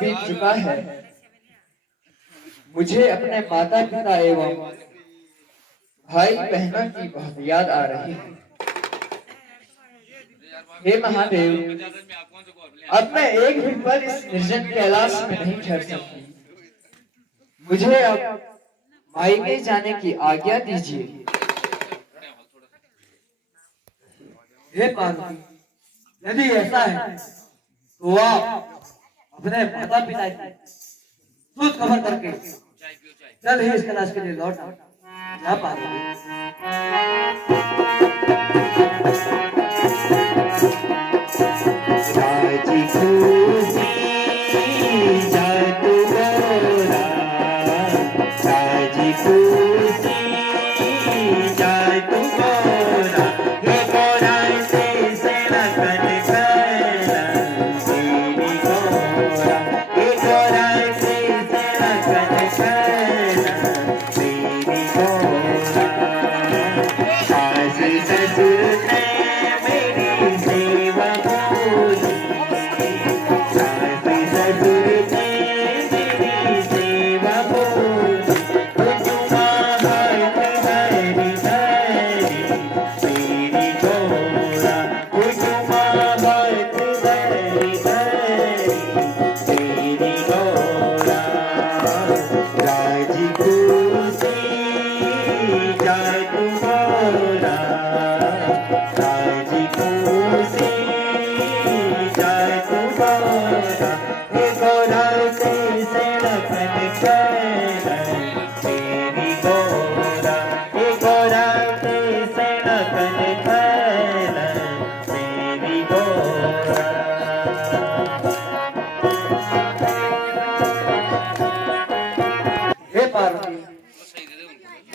बीत चुका है। मुझे अपने माता पिता एवं भाई बहनों की बहुत याद आ रही है। हे महादेव, अब मैं एक भी पल इस निर्जन कैलाश में नहीं ठहर सकती। मुझे अब मायके जाने की आज्ञा दीजिए। हे पार्वती, यदि ऐसा है तो आप अपने माता पिता की सूझ खबर करके जल्द ही इस कैलाश के लिए लौट आओ। क्या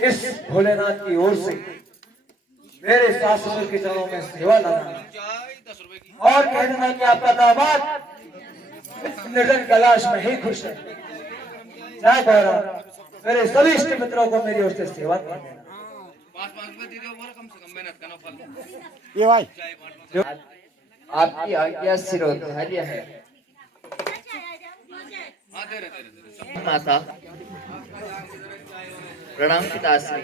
इस भोलेनाथ की ओर से मेरे सास ससुर के चरणों में सेवा लगाना और कह देना कि आपका दामाद निर्जन कैलाश में ही खुश है। जय गौरव, मेरे सभी इष्ट मित्रों को मेरी ओर से सेवा कर देना। ये भाई आपकी आज्ञा सिरोधार्य है। माता प्रणाम पिताश्री।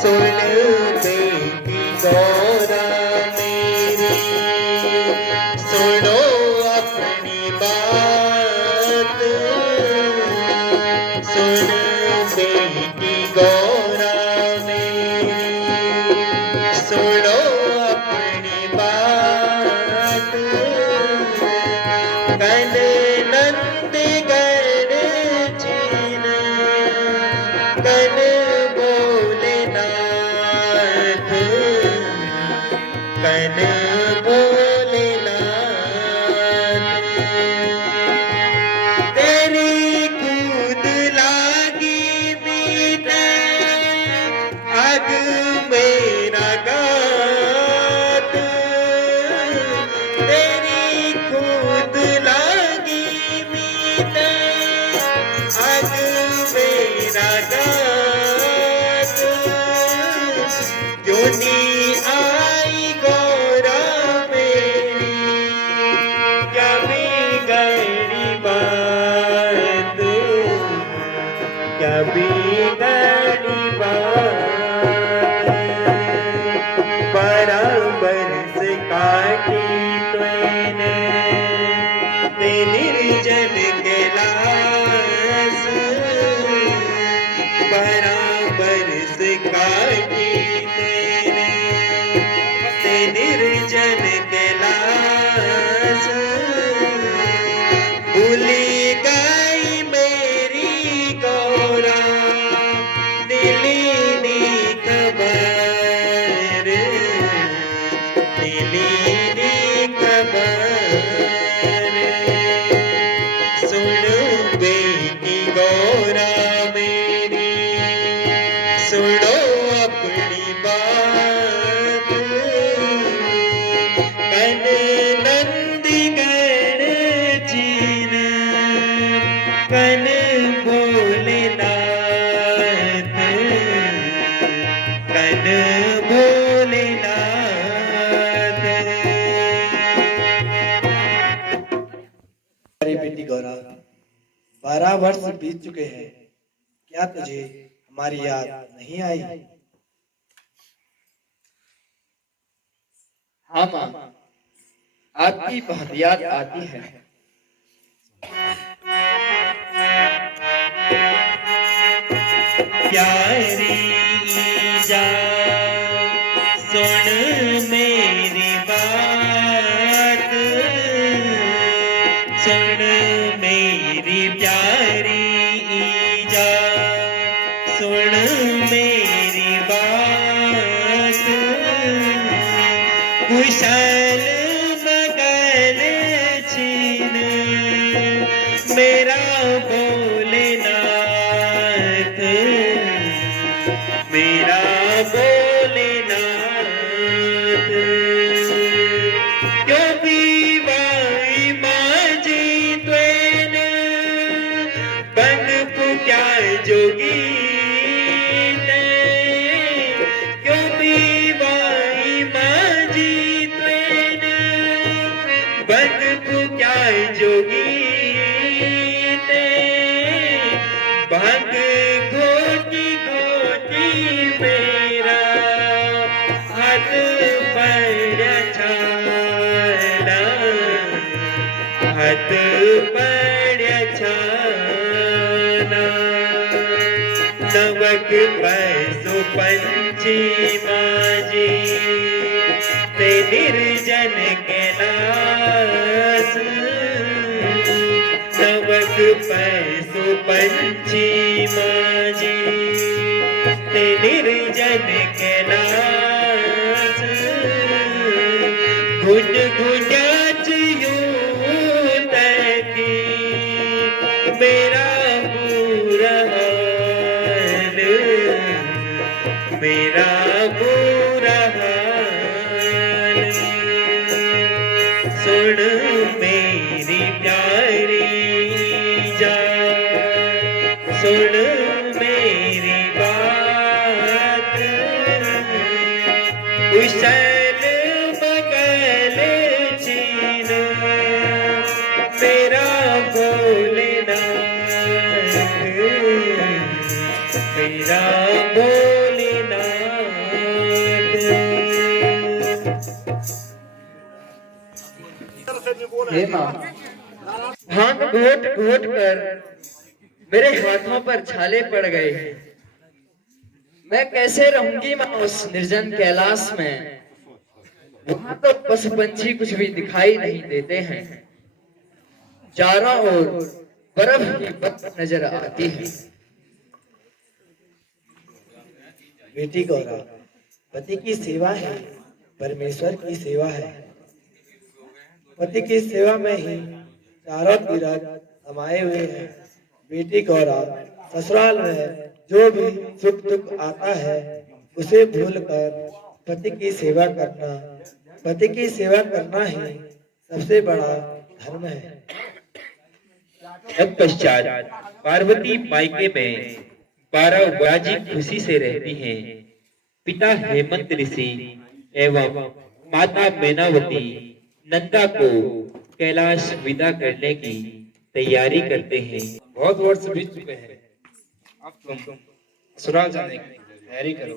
सुन बेटी गौरा मेरी, सुनो अपनी बात। सुन बेटी गौरा मेरी, सुनो अपनी बात। कन नंद गण जीन, कन भोलेनाथ, कन भोलेनाथ। तेरी कूद लागी मीठे अग मेरा गात। तेरी कूद लागी मीठे अग मेरा गात। क्यों नहीं आई गौरा मेरी, क्या बिगड़ी बात, क्या बिगड़ी बात। बराबर से काटी तूने ते निर्जन कैलाश। बराबर से काटी तेने ते निर्जन कैलाश। भूली गई मेरी गौरा दिलीनी खबर, दिलीनी खबर। सुन बेटी गौरा मेरी, सुनो अपनी बात। कन नंद गण जीन, कन भोलेनाथ, 12 वर्ष बीत चुके हैं, क्या तुझे हमारी याद नहीं आई? हाँ माँ, आपकी बहुत याद आती है। प्यारी जा सुन मेरी बात, सुन मेरी प्यारी जा सुन मेरी बात, कुशल मंगल छीन मेरा भोलेनाथ, मेरा भोलेनाथ। क्यों पीवाई मांझी त्वेन बंग पुक्या जोगी ने, क्यों पीवाई मांझी त्वेन बंग पुक्या जोगी ने, भंग घोटी घोटी मेरा हाथ पड़ छाना, हाथ पड़ छाना। नवक पैसो पंची माजी ते निर्जन के नास, नवक पैसो पंची माजी ते निर्जन के नास, गुड गुडाच यूं तकी मेरा बुरा हाल, मेरा बुरा हाल। सुन मेरी प्यारी जा सुन मेरी बात, कुशल मंगल छीन मेरा भोलेनाथ, मेरा भोलेनाथ। हे माँ, भांग घोट घोट कर मेरे हाथों पर छाले पड़ गए। मैं कैसे रहूंगी माँ उस निर्जन कैलाश में? वहां तो पशु पंछी कुछ भी दिखाई नहीं देते हैं, चारों ओर बर्फ ही बर्फ नजर आती है। बेटी गौरा, पति की सेवा है परमेश्वर की सेवा है। पति की सेवा में ही चारों तीरथ समाये हुए हैं। बेटी गौरा, ससुराल में जो भी सुख दुख आता है उसे भूलकर पति की सेवा करना, पति की सेवा करना ही सबसे बड़ा धर्म है। तत्पश्चात पार्वती मायके में 12 बाजी खुशी से रहती हैं। पिता हेमंत ऋषि एवं माता मैनावती नंदा को कैलाश विदा करने की तैयारी करते हैं। बहुत वर्ष बीत चुके हैं, अब तुम ससुराल जाने की तैयारी करो।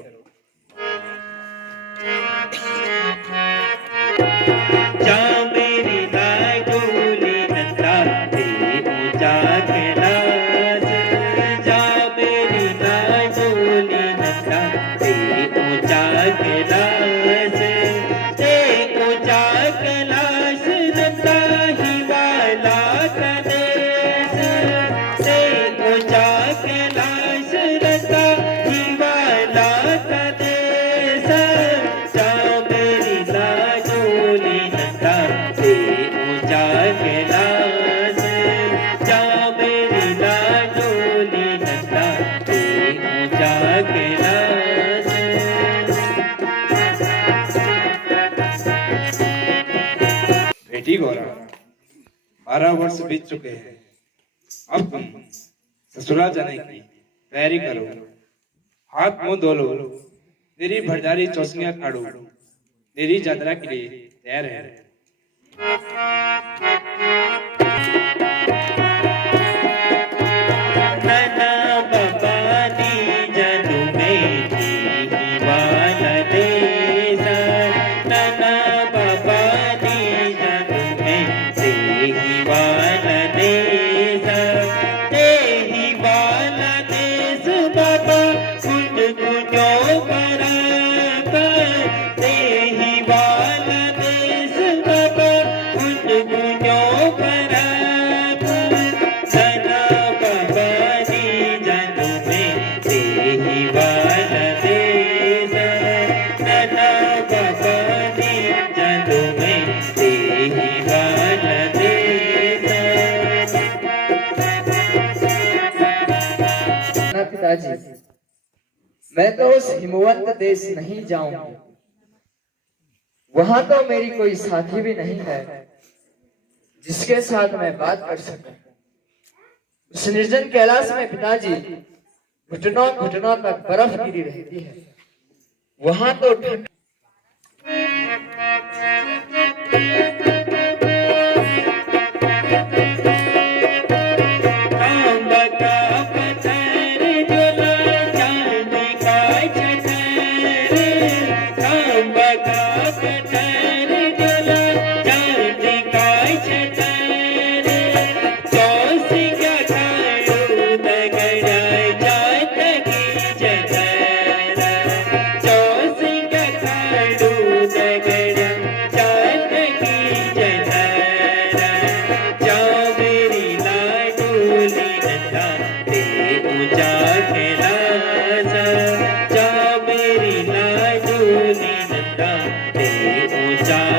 जा मेरी दाई डोली नंदा ते ऊंचा कैलाश, जा मेरी दाई डोली नंदा ते ऊंचा कैलाश, ते ऊंचा कैलाश नंदा ही वाला कदेश, ते ऊंचा कैलाश नंदा ही वाला कदेश। जा मेरी दाई डोली नंदा ते ऊंचा कैलाश, जा मेरी दाई डोली नंदा ते ऊंचा कैलाश। बेटी गौरा, 12 वर्ष बीत चुके हैं, अब तुम ससुराल जाने की तैयारी करो। हाथ मुंह धो लो, तेरी भरदारी चौसनियां काढ़ो, तेरी यात्रा के लिए तैयार है। मैं तो उस हिमवंत देश नहीं जाऊंगी, वहां तो मेरी कोई साथी भी नहीं है जिसके साथ मैं बात कर सकूं। उस निर्जन कैलाश में पिताजी घुटनों घुटनों तक बर्फ गिरी रहती है, वहां तो ठंड ऊंचा